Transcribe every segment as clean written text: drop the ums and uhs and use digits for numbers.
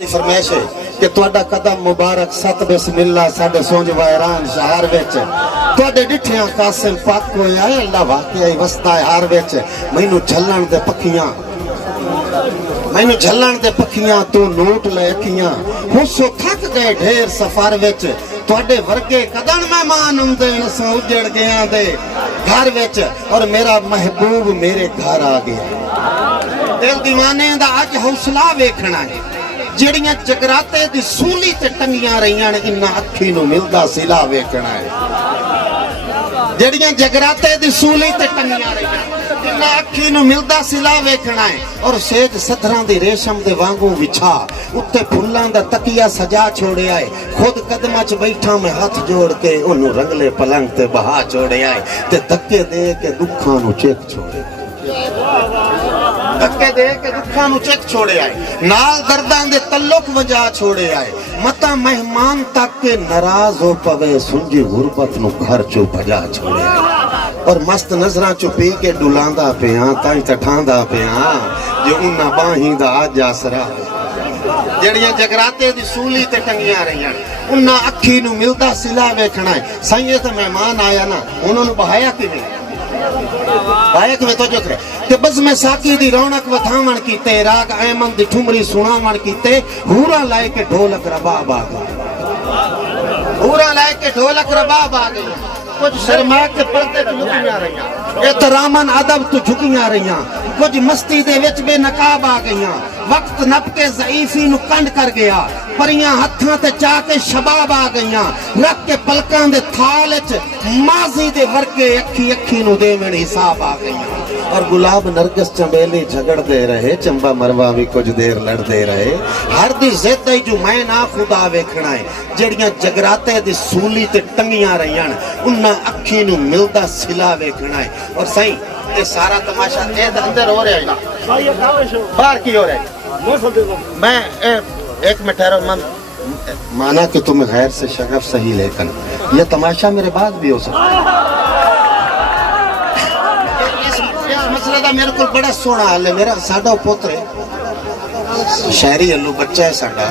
फरमाइश है कि तुहाडा कदम मुबारक सत बिस्मिल्लाह साडे सोंज वायरान शहर विच तुहाडे डिठियां कासिम पाक होया है अल्लाह वाकई वसदा है हार विच मैनू झल्लण दे पखियां तू नोट ले अखियां हुसो थक गए ढेर सफर विच तुहाडे वर्गे कदम मेहमान आउंदे असां उजड़ गया दे घर विच और मेरा महबूब मेरे घर आ गया। दिल दीवाने दा अज हौसला वेखना है ਜਿਹੜੀਆਂ ਜਗਰਾਤੇ ਦੀ ਸੂਲੀ ਤੇ ਟੰਗੀਆਂ ਰਹੀਆਂ ਨੇ ਇਨਾ ਅੱਖੀ ਨੂੰ ਮਿਲਦਾ ਸਿਲਾ ਵੇਖਣਾ ਹੈ ਜਿਹੜੀਆਂ ਜਗਰਾਤੇ ਦੀ ਸੂਲੀ ਤੇ ਟੰਗੀਆਂ ਰਹੀਆਂ ਇਨਾ ਅੱਖੀ ਨੂੰ ਮਿਲਦਾ ਸਿਲਾ ਵੇਖਣਾ ਹੈ ਔਰ ਸੇਜ ਸਧਰਾਂ ਦੀ ਰੇਸ਼ਮ ਦੇ ਵਾਂਗੂ ਵਿਛਾ ਉੱਤੇ ਫੁੱਲਾਂ ਦਾ ਤਕੀਆ ਸਜਾ ਛੋੜਿਆ ਹੈ ਖੁਦ ਕਦਮਾਂ 'ਚ ਬੈਠਾ ਮੈਂ ਹੱਥ ਜੋੜ ਕੇ ਉਹਨੂੰ ਰੰਗਲੇ ਪਲੰਗ ਤੇ ਬਹਾ ਛੋੜਿਆ ਹੈ ਤੇ ਧੱਕੇ ਦੇ ਕੇ ਦੁੱਖਾਂ ਨੂੰ ਚੇਕ ਛੋੜਿਆ धक्के दे के दुखा नु चेक छोड़े आए नाल दर्दां दे तल्लुक वजा छोड़े आए मता मेहमान तक के नाराज हो पवे सुंजी गुरबत नु घर चो भजा छोड़े आए और मस्त नजरां चो पी के डुलांदा पिया ताई तठांदा पिया जो उन्ना बाही दा अज आसरा जेड़ियां जगराते दी सूली ते टंगियां रहियां उन्ना अखी नु मिलदा सिला वेखना है साईं ते मेहमान आया ना उन्हां नु बहाया किवें बायक में तो जो करे ते बस मैं साकी दी रौनक वधावण कीते राग अहमद दी ठुमरी सुनावण कीते हूरा लाए के ढोलक रबाब आ गई हूरा लाए के ढोलक रबाब आ गई कुछ शर्मा के पर्दे ते लुकियां रहियां एहतरामन अदब तो झुकियां रहियां कुछ मस्ती दे विच बेनकाब आ गईयां वक्त नप के ज़ईफी नु कंड कर गया परियां हत्थां ते चा के शबाब आ गईयां रख के पलकां दे थाल च माज़ी दे वर्के अखी अखी नु देवण हिसाब आ गईयां और गुलाब नरगिस चंबेली झगड़दे रहे चंबा मरवा भी कुछ देर लड़दे रहे हर दी जिद है जो मैं ना खुदा वेखना है जेड़ियां जगराते दी सूली ते टंगियां रहियां उन्ना अखी नु मिलदा सिला वेखना है और सही ये सारा तमाशा ए अंदर हो रहा है ना बाहर की हो रहा है मैं एक मिनट ठहरो मन माना कि तुम्हें गैर से शगफ सही लेकिन ये तमाशा मेरे बाद भी हो सकता है मसले का मेरे को बड़ा सोना हाल है मेरा साडा पुत्र है शहरी हल्लू बच्चा है साडा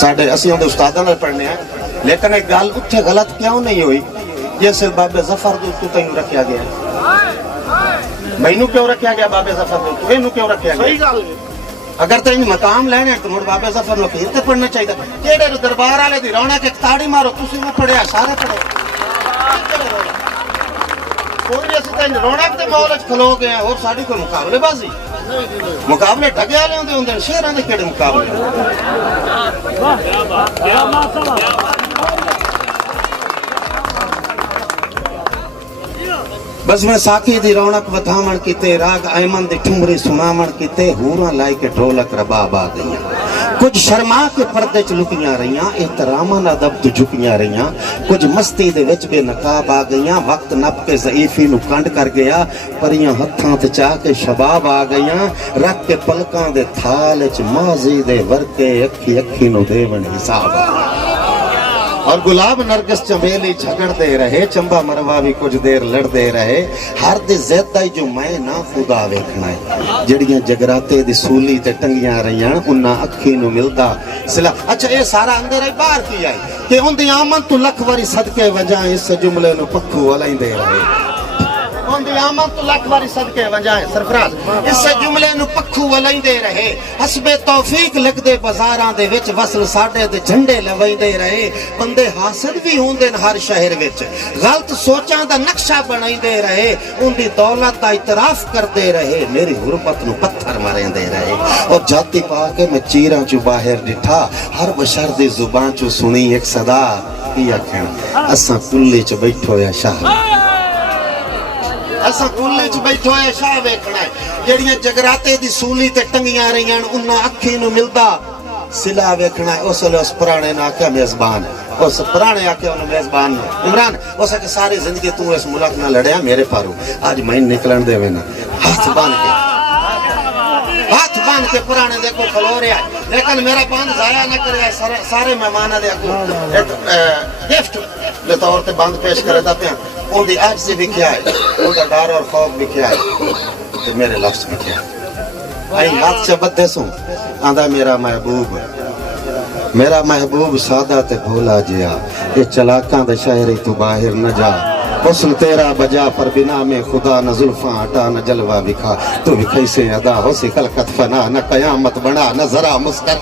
साडे असीं उहदे उस्तादां नाल पढ़ने हैं लेकिन एक गल उत्थे गलत क्यों नहीं हुई जैसे बाबे जफर दे उत्ते तैनूं रखा गया मैनू क्यों रखा गया बाबे जफर दे उत्ते इहनूं क्यों रखा गया अगर तेन मकाम लेने तो मुड़ बाबे जफर नु फिर ते पढ़ना चाहिए केड़े दरबार वाले दी रौनक एक ताड़ी मारो तुसीं वो पढ़िया सारे पढ़ो कोई भी असं रौनक के माहौल खलो गए और साड़ी कोई मुकाबलेबाजी मुकाबले ढगे वाले होंदे हुंदे शहरां दे केड़े मुकाबले बस मैं साकी दी रौनक वधावण कीते राग अहमद दी ठुमरी सुनावण कीते हूरा लाई के ढोलक रबाब आ गईयां कुछ शर्मा के पर्दे च लुकियां रहियां एहतरामन अदब तो झुकियां रहियां कुछ मस्ती दे विच बेनकाब आ गईयां वक्त नप के ज़ईफी नु कंड कर गया परियां हत्थां ते चा के शबाब आ गईयां रख के पलकां दे थाल च माज़ी दे वर्के अखी अखी नु देवण हिसाब आ और गुलाब नरगिस चंबेली झगड़ते रहे चंबा मरवा भी कुछ देर लड़ते रहे हर दी जिद है जो मैं ना खुदा वेखना है जड़ियां जगराते दी सूली ते टंगियां रहियां उन्ना अखी नु मिलदा सिला अच्छा ये सारा अंदर है बाहर की आई कि उनदी आमद तू लख वारी सदके वजाए इस जुमले नु पक्खू वलाइंदे रहे उनदी आमद तू लख वारी सदके वजाए सरफराज इस जुमले नु पक्खू वलाइंदे रहे हसबे तौफीक लगदे बाजारां दे विच वसल साडे दे झंडे लवाइंदे रहे बंदे हासिल भी होंदे हर शहर विच गलत सोचां दा नक्शा बनाइंदे रहे उनदी दौलत दा इतराफ करदे रहे मेरी गुरबत नु पत्थर मारेंदे रहे और जाति पा के मैं चीरां चो बाहर डिठा हर बशर दी जुबान चो सुनी एक सदा की आखण असां कुल्ले च बैठो या शाह असां कुल्ले च बैठो है शाह वेखना है जेड़ियां जगराते दी सूली ते टंगियां रहियां उन्ना अखी नु मिलदा सिला वेखना है उस पुराने ने आख्या मेजबान उस पुराने आख्या उन्हें मेजबान इमरान उस के सारी जिंदगी तू इस मुल्क ना लड़या मेरे पारू आज मैं निकलन देवे ना हाथ बांध के पुराने देखो खलो रहा लेकिन मेरा बंद जाया ना करे सारे मेहमाना दे गिफ्ट दे तौर ते बंद पेश करदा पिया ओदी आज से भी क्या है ओदा डर और खौफ भी क्या है ते मेरे लफ्ज भी क्या है आई हाथ से बदे सो आंदा मेरा महबूब सादा ते भोला जिया ये चलाकां दे शायरी तू बाहर न जा हुस्न तेरा बजा पर बिना में खुदा न जुल्फा हटा न जलवा बिखा तू भी कैसे अदा हो सी खलकत फना न कयामत बना न जरा मुस्कर